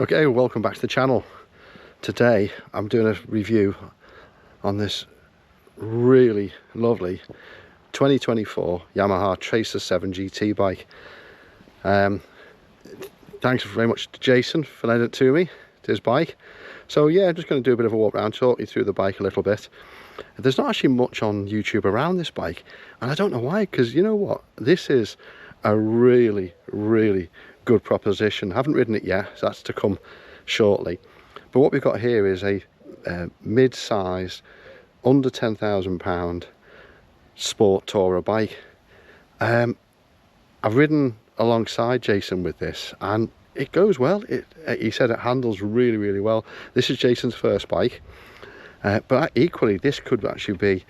Okay, welcome back to the channel. Today I'm doing a review on this really lovely 2024 Yamaha Tracer 7 GT bike. Thanks very much to Jason for lending it to me, to his bike. So yeah, I'm just going to do a bit of a walk around, talk you through the bike a little bit. There's not actually much on YouTube around this bike, and I don't know why, because you know what, this is a really good proposition. I haven't ridden it yet, so that's to come shortly. But what we've got here is a mid-sized, under £10,000 sport tourer bike. I've ridden alongside Jason with this, and it goes well. He said it handles really well. This is Jason's first bike, but equally this could actually be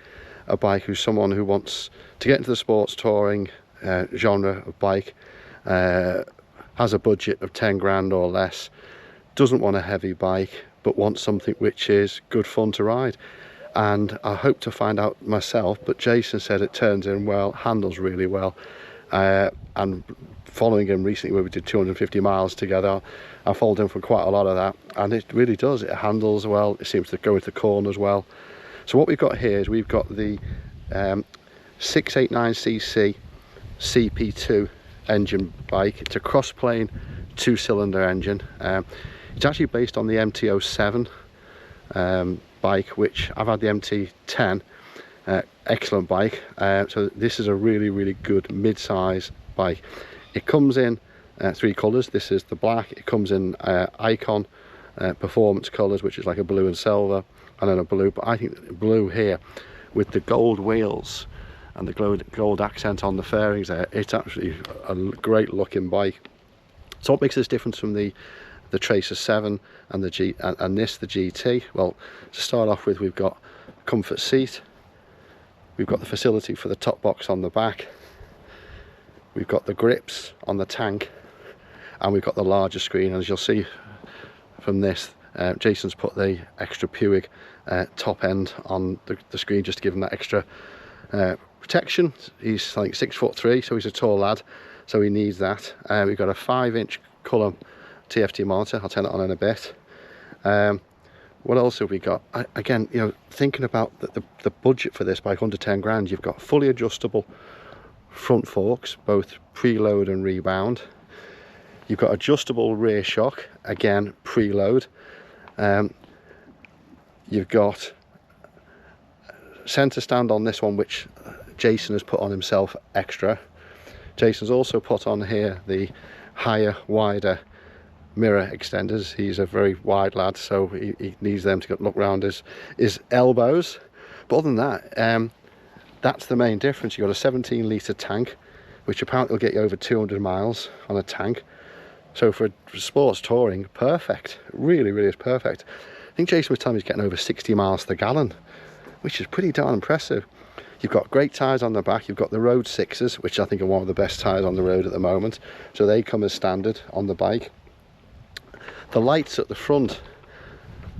a bike who's someone who wants to get into the sports touring genre of bike, has a budget of 10 grand or less, doesn't want a heavy bike but wants something which is good fun to ride. And I hope to find out myself, but Jason said it turns in well, handles really well, and following him recently where we did 250 miles together, I followed him for quite a lot of that, and it really does. It handles well, it seems to go into corners well. So what we've got here is we've got the 689cc CP2 engine bike. It's a cross-plane 2-cylinder engine. It's actually based on the MT-07 bike, which I've had the MT-10, excellent bike. So this is a really good mid-size bike. It comes in 3 colours. This is the black. It comes in Icon performance colours, which is like a blue and silver, and then a blue, but I think the blue here with the gold wheels and the gold accent on the fairings there, it's actually a great looking bike. So what makes this difference from the Tracer 7 and the GT? Well, to start off with, we've got comfort seat, we've got the facility for the top box on the back, we've got the grips on the tank, and we've got the larger screen. As you'll see from this, Jason's put the extra Puig top end on the screen just to give him that extra protection. He's like 6'3", so he's a tall lad, so he needs that. We've got a 5-inch colour TFT monitor. I'll turn it on in a bit. What else have we got? Again, you know, thinking about the budget for this bike, under 10 grand, you've got fully adjustable front forks, both preload and rebound. You've got adjustable rear shock, again preload. You've got centre stand on this one, which Jason has put on himself extra. Jason's also put on here the higher, wider mirror extenders. He's a very wide lad, so he needs them to look round his elbows. But other than that, that's the main difference. You've got a 17-litre tank, which apparently will get you over 200 miles on a tank. So for sports touring, perfect. Really is perfect. I think Jason was telling me he's getting over 60 miles to the gallon, which is pretty darn impressive. You've got great tyres on the back. You've got the Road 6s, which I think are one of the best tyres on the road at the moment. So they come as standard on the bike. The lights at the front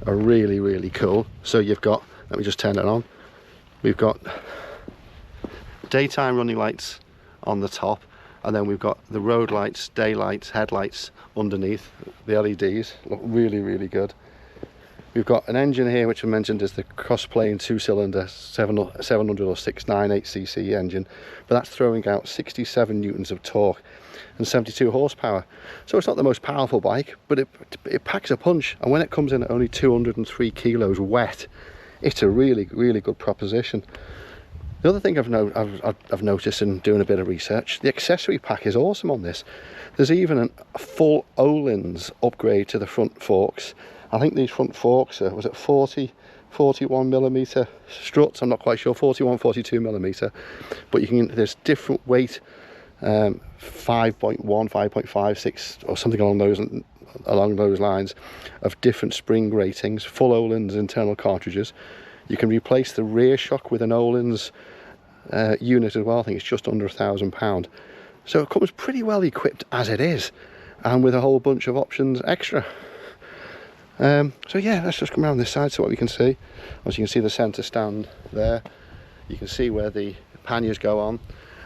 are really cool. So you've got, let me just turn it on. We've got daytime running lights on the top, and then we've got the road lights, daylights, headlights underneath. The LEDs look really good. We've got an engine here which I mentioned is the cross-plane 2-cylinder 700 or 698cc engine, but that's throwing out 67 newtons of torque and 72 horsepower. So it's not the most powerful bike, but it packs a punch, and when it comes in at only 203 kilos wet, it's a really good proposition. The other thing I've noticed in doing a bit of research, the accessory pack is awesome on this. There's even a full Öhlins upgrade to the front forks. I think these front forks are, was it 41 millimeter struts? I'm not quite sure, 42 millimeter. But you can, there's different weight, 5.1, 5.5, 6, or something along those lines, of different spring ratings. Full Öhlins internal cartridges. You can replace the rear shock with an Öhlins unit as well. I think it's just under £1,000. So it comes pretty well equipped as it is, and with a whole bunch of options extra. So yeah, let's just come around this side so what we can see. As you can see the centre stand there. You can see where the panniers go on.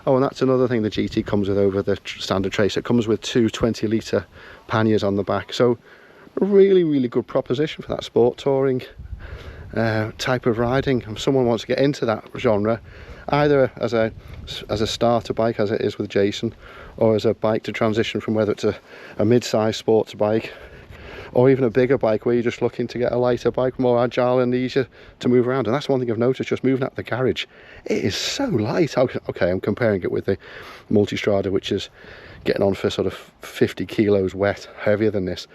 Oh, and that's another thing the GT comes with over the standard Tracer. It comes with two 20-litre panniers on the back. So a really, really good proposition for that sport touring type of riding. If someone wants to get into that genre, either as a starter bike, as it is with Jason, or as a bike to transition from, whether it's a mid-sized sports bike or even a bigger bike where you're just looking to get a lighter bike, more agile and easier to move around. And that's one thing I've noticed just moving out the garage, it is so light. Okay, I'm comparing it with the Multistrada, which is getting on for sort of 50 kilos wet, heavier than this,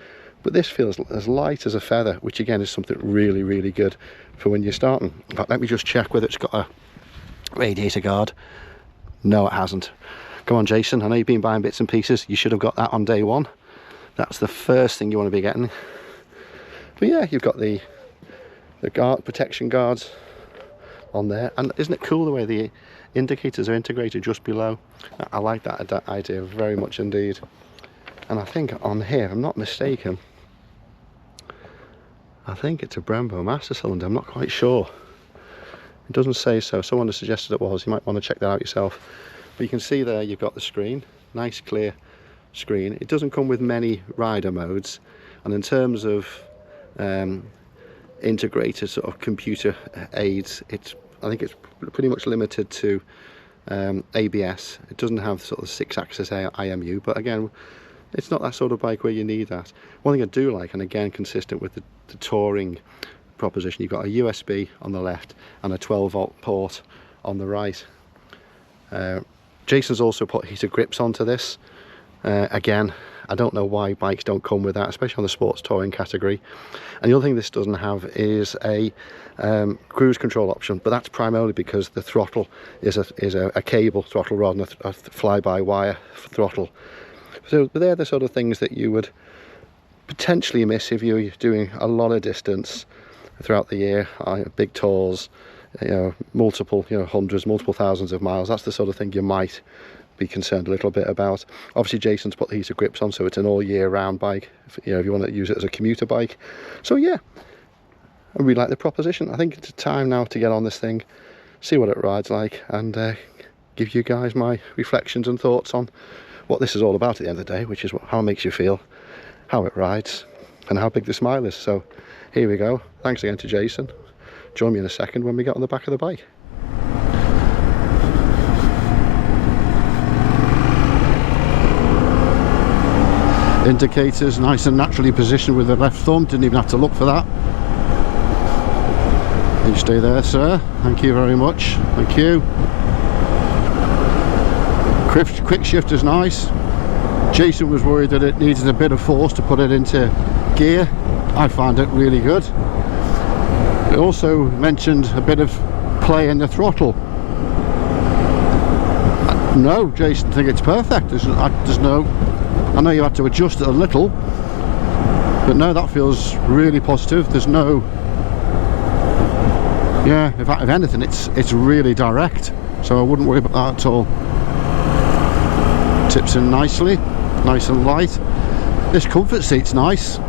but this feels as light as a feather, which again is something really, really good for when you're starting. In fact, let me just check whether it's got a radiator guard. No, it hasn't. Come on, Jason, I know you've been buying bits and pieces, you should have got that on day one. That's the first thing you want to be getting. But yeah, you've got the protection guards on there, and isn't it cool the way the indicators are integrated just below? I like that idea very much indeed. And I think on here, if I'm not mistaken, I think it's a Brembo master cylinder. I'm not quite sure. It doesn't say so. Someone has suggested it was. You might want to check that out yourself. But you can see there you've got the screen, nice clear screen. It doesn't come with many rider modes, and in terms of integrated sort of computer aids, I think it's pretty much limited to ABS. It doesn't have sort of 6-axis IMU, but again, it's not that sort of bike where you need that. One thing I do like, and again consistent with the touring proposition, you've got a USB on the left and a 12-volt port on the right. Jason's also put heated grips onto this. Again, I don't know why bikes don't come with that, especially on the sports touring category. And the other thing this doesn't have is a cruise control option, but that's primarily because the throttle is a cable throttle rather than a fly-by-wire throttle. So they're the sort of things that you would potentially miss if you're doing a lot of distance throughout the year, big tours, multiple hundreds, multiple thousands of miles. That's the sort of thing you might be concerned a little bit about. Obviously Jason's put the heated grips on, so it's an all year round bike, if you want to use it as a commuter bike. So yeah, I really like the proposition. I think it's time now to get on this thing, see what it rides like, and give you guys my reflections and thoughts on what this is all about at the end of the day, which is how it makes you feel, how it rides, and how big the smile is. So here we go. Thanks again to Jason. Join me in a second when we get on the back of the bike. Indicators nice and naturally positioned with the left thumb, didn't even have to look for that. You stay there, sir. Thank you very much. Thank you. Quick shift is nice. Jason was worried that it needed a bit of force to put it into gear. I find it really good. It also mentioned a bit of play in the throttle. No, Jason, I think it's perfect. There's no, I know you had to adjust it a little, but no, that feels really positive. There's no, yeah, if anything, it's really direct, so I wouldn't worry about that at all. Tips in nicely, nice and light. This comfort seat's nice.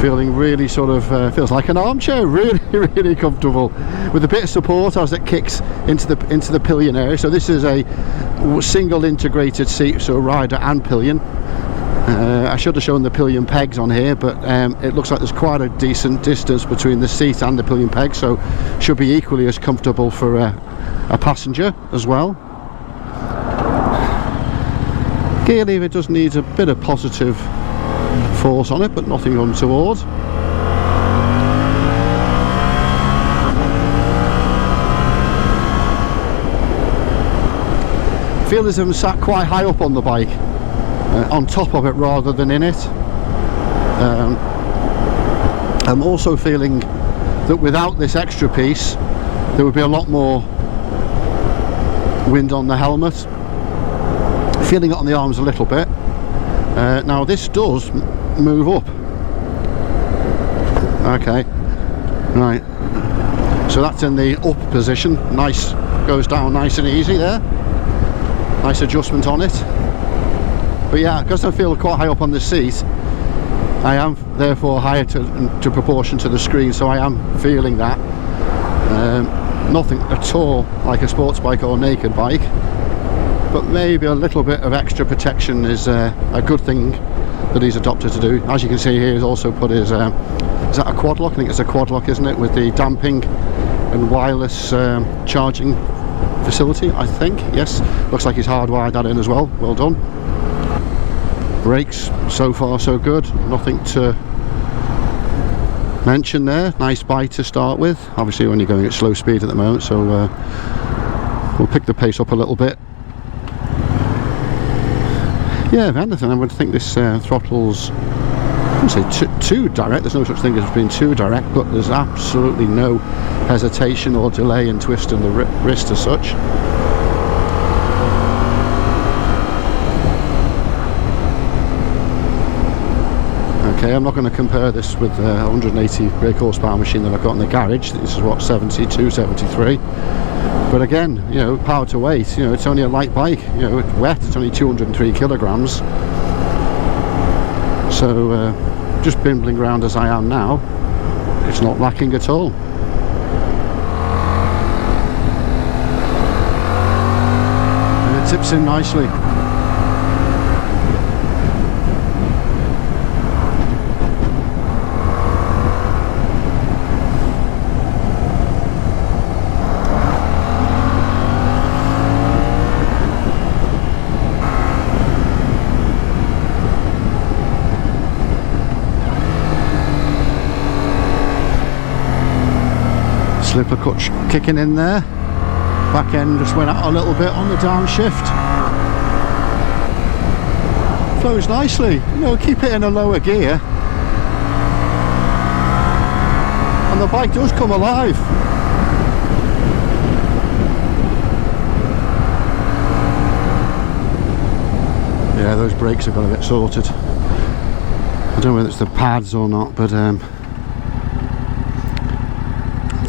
Feeling really sort of feels like an armchair, really, really comfortable, with a bit of support as it kicks into the pillion area. So this is a single integrated seat, so rider and pillion. I should have shown the pillion pegs on here, but it looks like there's quite a decent distance between the seat and the pillion peg, so should be equally as comfortable for a passenger as well. Gear lever does need a bit of positive force on it, but nothing untoward. Feel as if I'm sat quite high up on the bike, on top of it rather than in it. I'm also feeling that without this extra piece there would be a lot more wind on the helmet. Feeling it on the arms a little bit. Now this does move up. Okay, right, so that's in the up position. Nice, goes down nice and easy there. Nice adjustment on it. But yeah, because I feel quite high up on the seat, I am therefore higher to proportion to the screen, so I am feeling that. Nothing at all like a sports bike or naked bike, but maybe a little bit of extra protection is a good thing that he's adopted to do. As you can see here, he's also put his, is that a quad lock? I think it's a quad lock, isn't it? With the damping and wireless charging facility, I think. Yes, looks like he's hardwired that in as well. Well done. Brakes, so far so good. Nothing to mention there. Nice bike to start with. Obviously when you're going at slow speed at the moment, so we'll pick the pace up a little bit. Yeah, if anything, I would think this throttle's, I wouldn't say too direct. There's no such thing as being too direct, but there's absolutely no hesitation or delay in twisting the wrist as such. Okay, I'm not going to compare this with a 180 brake horsepower machine that I've got in the garage. This is what, 72, 73. But again, you know, power to weight, you know, it's only a light bike. You know, it's wet, it's only 203 kilograms. So just bimbling around as I am now, it's not lacking at all. And it tips in nicely. Slipper clutch kicking in there. Back end just went out a little bit on the downshift. Flows nicely. You know, keep it in a lower gear and the bike does come alive. Yeah, those brakes are going to get sorted. I don't know whether it's the pads or not, but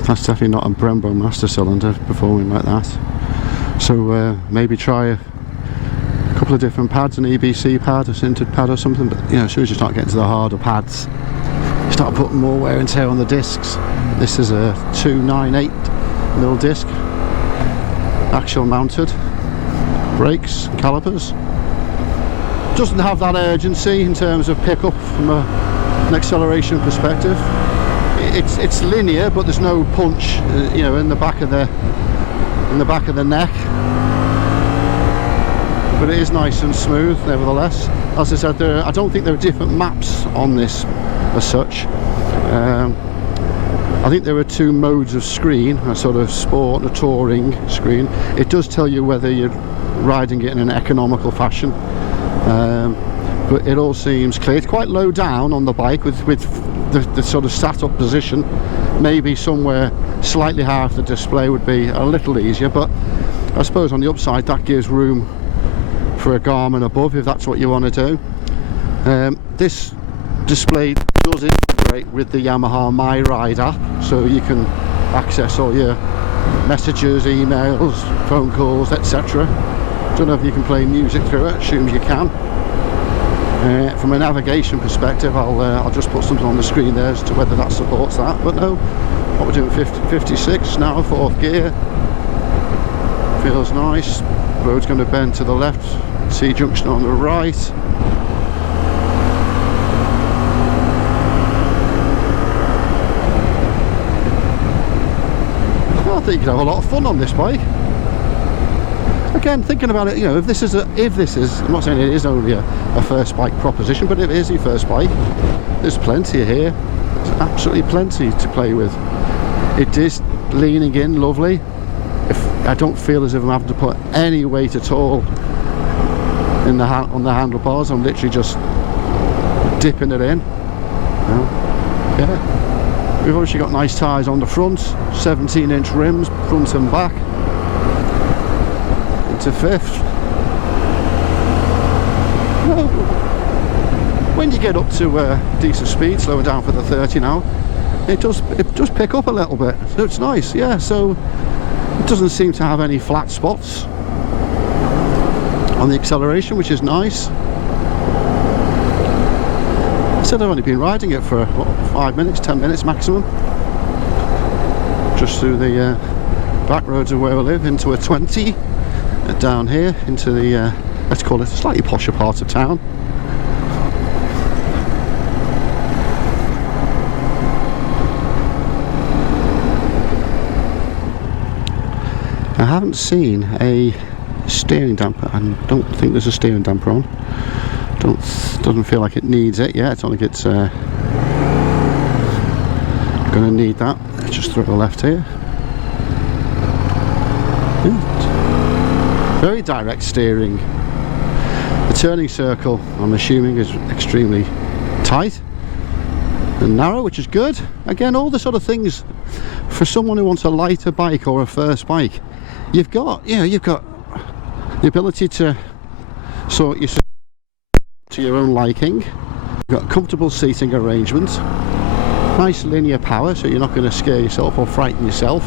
that's definitely not a Brembo master cylinder performing like that. So maybe try a couple of different pads, an EBC pad, a sintered pad or something. But you know, as soon as you start getting to the harder pads, you start putting more wear and tear on the discs. This is a 298mm disc, axial mounted, brakes, calipers. Doesn't have that urgency in terms of pickup from an acceleration perspective. It's linear, but there's no punch, you know, in the back of the neck. But it is nice and smooth, nevertheless. As I said, I don't think there are different maps on this as such. I think there are two modes of screen: a sort of sport and a touring screen. It does tell you whether you're riding it in an economical fashion, but it all seems clear. It's quite low down on the bike with the sort of sat up position. Maybe somewhere slightly higher the display would be a little easier, but I suppose on the upside that gives room for a Garmin above if that's what you want to do. This display does integrate with the Yamaha My Ride app, so you can access all your messages, emails, phone calls, etc. Don't know if you can play music through it, assume you can. From a navigation perspective, I'll just put something on the screen there as to whether that supports that, but no, what we're doing, 56 now, 4th gear, feels nice. Road's going to bend to the left, T-junction on the right. I think you can have a lot of fun on this bike. Again, thinking about it, you know, if this is, I'm not saying it is only a first bike proposition, but if it is your first bike, there's plenty here. There's absolutely plenty to play with. It is leaning in lovely. I don't feel as if I'm having to put any weight at all in on the handlebars. I'm literally just dipping it in. Yeah. We've obviously got nice tyres on the front, 17-inch rims, front and back. To 5th. Well, when you get up to decent speed, slowing down for the 30 now, it does pick up a little bit, so it's nice. Yeah, so it doesn't seem to have any flat spots on the acceleration, which is nice. I said I've only been riding it for what, 5 minutes, 10 minutes maximum, just through the back roads of where we live into a 20. Down here into the let's call it a slightly posher part of town. I haven't seen a steering damper. I don't think there's a steering damper on. Doesn't feel like it needs it yet. It's only it's going to need that. Just throw a left here. Yeah. Very direct steering. The turning circle, I'm assuming, is extremely tight and narrow, which is good. Again, all the sort of things for someone who wants a lighter bike or a first bike. You've got the ability to sort yourself to your own liking. You've got comfortable seating arrangements, nice linear power, so you're not going to scare yourself or frighten yourself.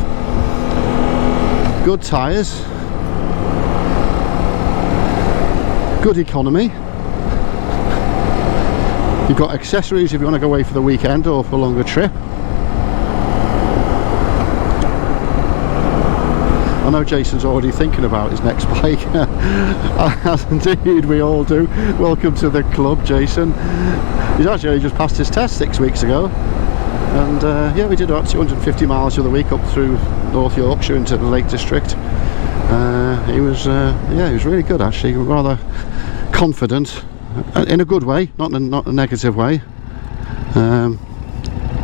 Good tyres, good economy. You've got accessories if you want to go away for the weekend or for a longer trip. I know Jason's already thinking about his next bike, as indeed we all do. Welcome to the club, Jason. He's actually just passed his test 6 weeks ago, and yeah, we did about 250 miles of the week up through North Yorkshire into the Lake District. He was really good actually, rather confident, in a good way, not a negative way. I'm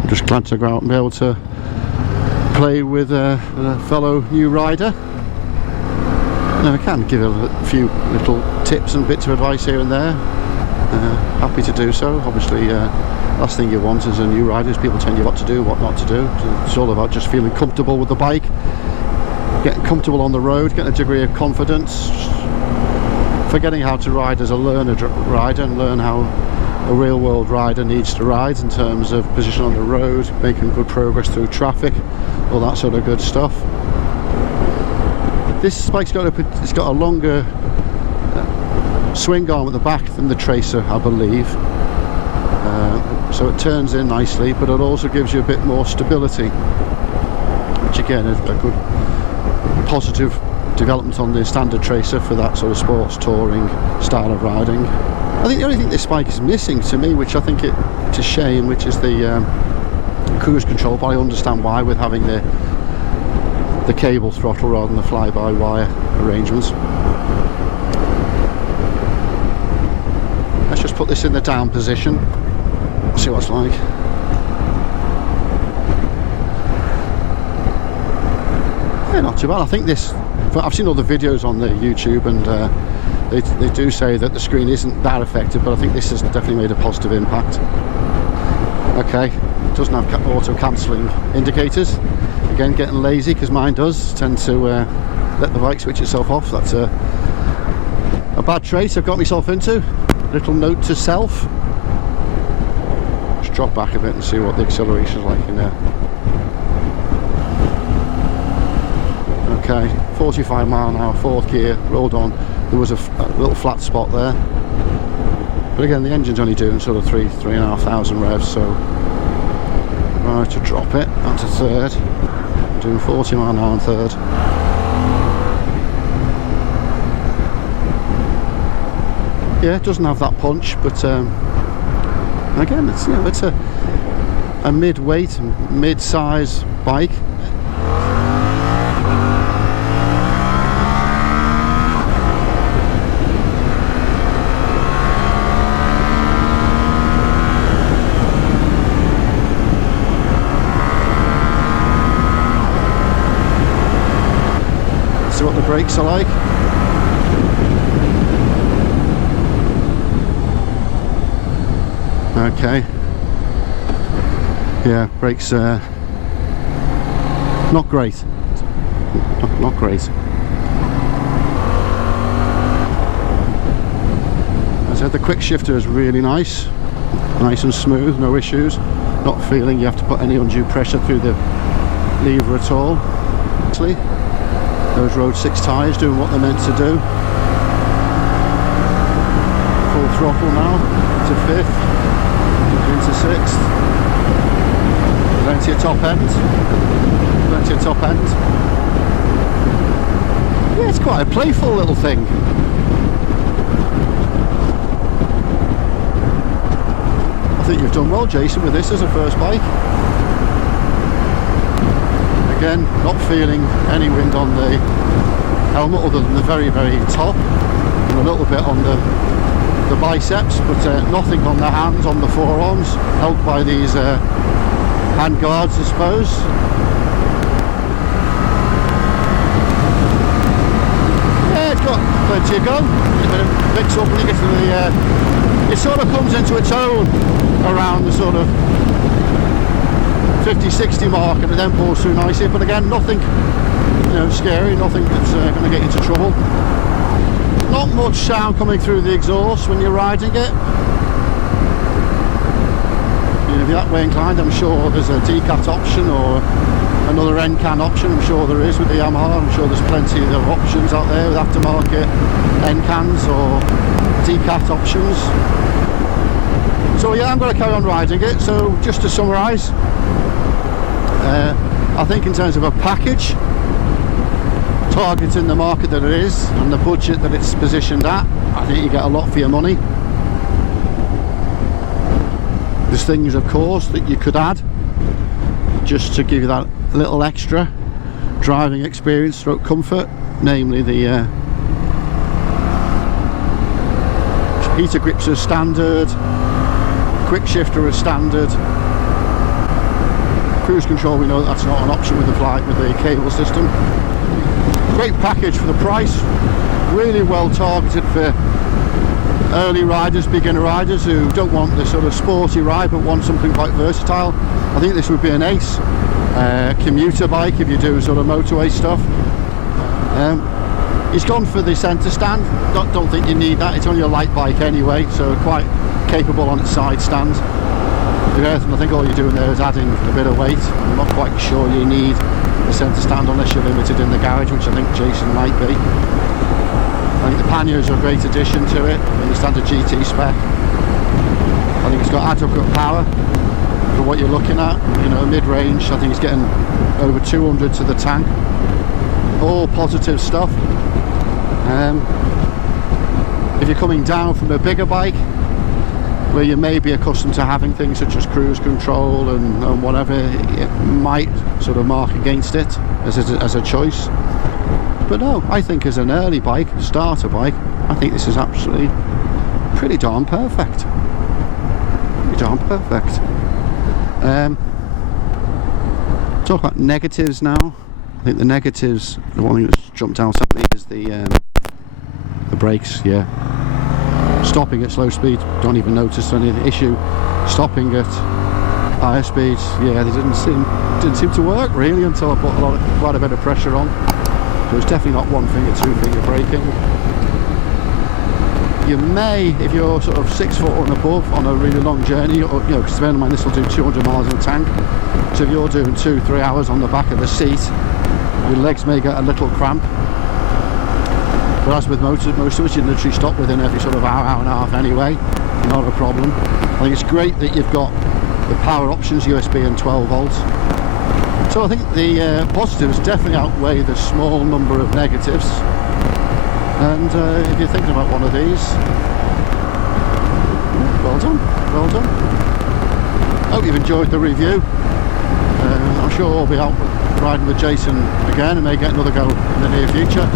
just glad to go out and be able to play with a fellow new rider. Now I can give a few little tips and bits of advice here and there. Happy to do so. Obviously, last thing you want as a new rider is people telling you what to do, what not to do. It's all about just feeling comfortable with the bike, getting comfortable on the road, getting a degree of confidence, forgetting how to ride as a learner rider and learn how a real world rider needs to ride in terms of position on the road, making good progress through traffic, all that sort of good stuff. This bike's got a longer swing arm at the back than the Tracer, I believe, so it turns in nicely, but it also gives you a bit more stability, which again is a good positive development on the standard Tracer for that sort of sports touring style of riding. I think the only thing this bike is missing to me, which I think it's a shame, which is the cruise control, but I understand why, with having the cable throttle rather than the fly-by-wire arrangements. Let's just put this in the down position, see what it's like. Yeah, not too bad. I think this, I've seen all the videos on the YouTube, and they do say that the screen isn't that effective, but I think this has definitely made a positive impact. Okay, it doesn't have auto cancelling indicators. Again, getting lazy, because mine does tend to let the bike switch itself off. That's a bad trait I've got myself into. Little note to self. Just drop back a bit and see what the acceleration is like in there. Okay, 45 mile an hour, fourth gear, rolled on. There was a little flat spot there, but again the engine's only doing sort of 3,500 revs, so right to drop it onto third. I'm doing 40 mile an hour on third. Yeah, it doesn't have that punch, but again, it's it's a mid-weight, mid-size bike. See what the brakes are like. Okay. Yeah, brakes not great. Not great. As I said, the quick shifter is really nice and smooth, no issues. Not feeling you have to put any undue pressure through the lever at all. Actually, those Road 6 tyres doing what they're meant to do. Full throttle now to 5th, into 6th. Plenty of top end. Plenty of top end. Yeah, it's quite a playful little thing. I think you've done well, Jason, with this as a first bike. Again, not feeling any wind on the helmet other than the very, very top, and a little bit on the biceps, but nothing on the hands, on the forearms, helped by these hand guards, I suppose. Yeah, it's got plenty of go. It picks up when you get to the it sort of comes into its own around the sort of 50-60 mark, and it then pulls through nicely. But again, nothing, you know, scary, nothing that's going to get into trouble. Not much sound coming through the exhaust when you're riding it. You know, if you're that way inclined, I'm sure there's a decat option or another end can option. I'm sure there is with the Yamaha. I'm sure there's plenty of options out there with aftermarket end cans or decat options. So yeah, I'm going to carry on riding it. So just to summarise, I think in terms of a package, targeting the market that it is and the budget that it's positioned at, I think you get a lot for your money. There's things, of course, that you could add just to give you that little extra driving experience stroke comfort, namely the heater grips are standard, quick shifter is standard, cruise control, we know that's not an option with the cable system. Great package for the price, really well targeted for early riders, beginner riders who don't want the sort of sporty ride but want something quite versatile. I think this would be an ace commuter bike if you do sort of motorway stuff. It's gone for the centre stand. Don't think you need that, it's only a light bike anyway, so quite capable on its side stand. I think all you're doing there is adding a bit of weight. I'm not quite sure you need the centre stand unless you're limited in the garage, which I think Jason might be. I think the panniers are a great addition to it in the standard GT spec. I think it's got adequate power for what you're looking at. You know, mid-range, I think it's getting over 200 to the tank. All positive stuff. If you're coming down from a bigger bike, where you may be accustomed to having things such as cruise control and whatever, it might sort of mark against it as a choice. But no, I think as an early bike, starter bike, I think this is absolutely pretty darn perfect. Pretty darn perfect. Talk about negatives now. I think the negatives, the one thing that's jumped out at me is the brakes. Yeah, stopping at slow speed, don't even notice any issue. Stopping at higher speeds, yeah, they didn't seem to work really until I put quite a bit of pressure on. So it's definitely not one finger, two finger braking. You may, if you're sort of 6 foot and above on a really long journey, or, you know, because bear in mind this will do 200 miles in the tank. So if you're doing 2-3 hours on the back of the seat, your legs may get a little cramp. But as with most of us, you literally stop within every sort of hour and a half anyway. Not a problem. I think it's great that you've got the power options, USB and 12 volts. So I think the positives definitely outweigh the small number of negatives. And if you're thinking about one of these, well done, well done. Hope you've enjoyed the review. I'm sure I'll be out riding with Jason again and may get another go in the near future.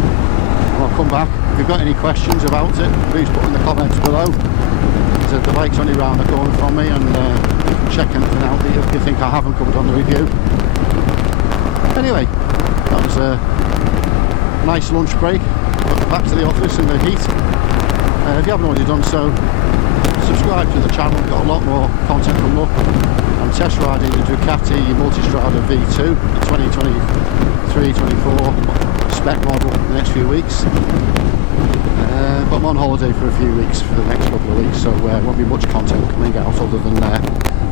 I'll come back. If you've got any questions about it, please put in the comments below. The bike's only round the corner from me, and you can check anything out that you think I haven't covered on the review. Anyway, that was a nice lunch break. Back to the office in the heat. If you haven't already done so, subscribe to the channel. We've got a lot more content coming up. I'm test riding the Ducati Multistrada V2, the 2023-24 spec model in the next few weeks. But I'm on holiday for a few weeks for the next couple of weeks, so won't be much content coming out other than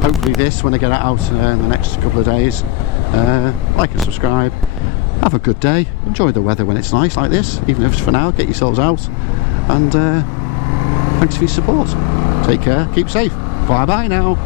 hopefully this when I get it out in the next couple of days. Like and subscribe. Have a good day. Enjoy the weather when it's nice like this, even if it's for now. Get yourselves out, and thanks for your support. Take care, keep safe. Bye bye now.